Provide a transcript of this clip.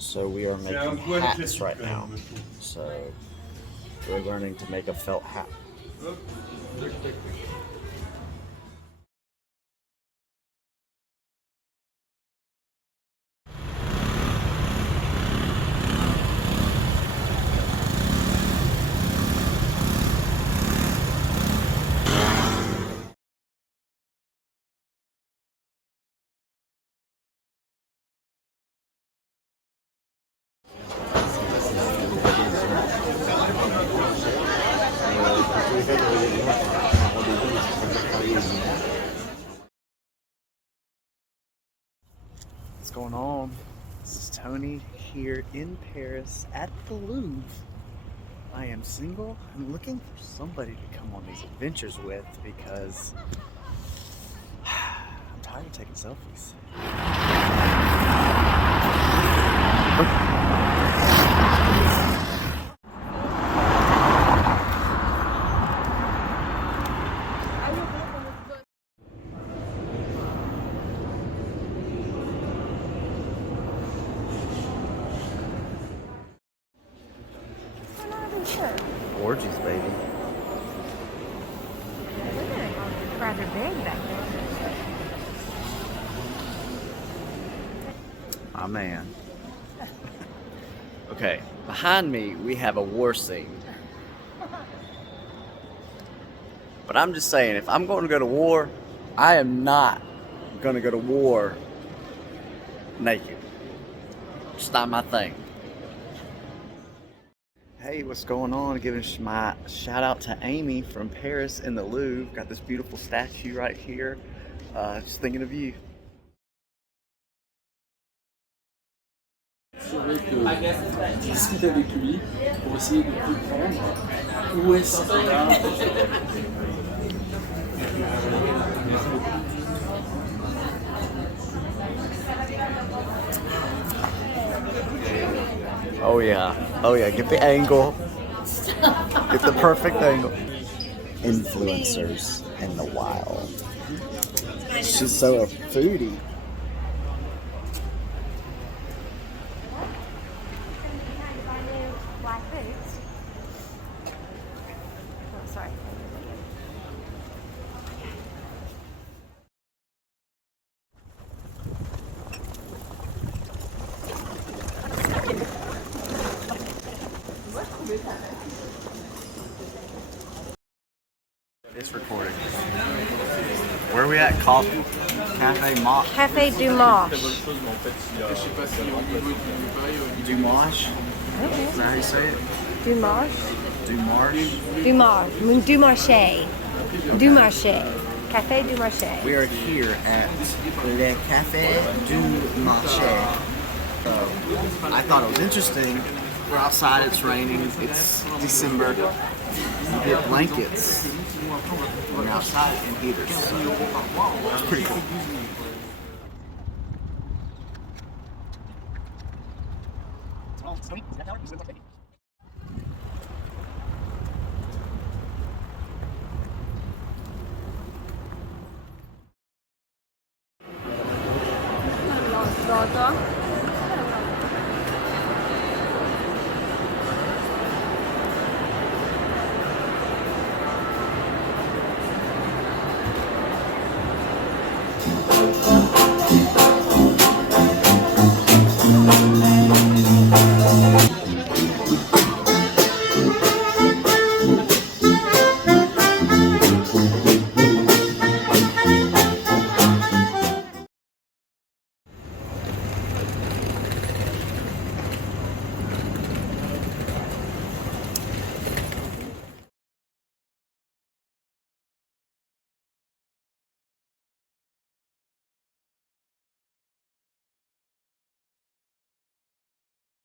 So we are making hats right now. So we're learning to make a felt hat. What's going on? This is Tony here in Paris at the Louvre. I am single. I'm looking for somebody to come on these adventures with because I'm tired of taking selfies. Orgies, baby. Rather big back there. My man. Okay, behind me we have a war scene. But I'm just saying, if I'm going to go to war, I am not going to go to war naked. It's not my thing. Hey, what's going on? Giving my shout out to Amy from Paris in the Louvre. Got this beautiful statue right here. Just thinking of you. C'est vrai que je discute avec lui pour essayer de comprendre où est-ce qu'il a. Oh yeah, get the angle. Get the perfect angle. Influencers in the wild. She's so a foodie. Black boots. Oh, sorry. It's recording. Where are we at? Coffee? Cafe Mosh? Cafe du Marche. Du Mosh? Okay. Is that how you say it? Du Marche. Du Marsh? Du Marche. Du Marché. Du Marché. Cafe du Marché. We are here at Le Café du Marché. I thought it was interesting. We're outside, it's raining, it's December. You get blankets when you're outside and heaters. So it's pretty cool. Rosa.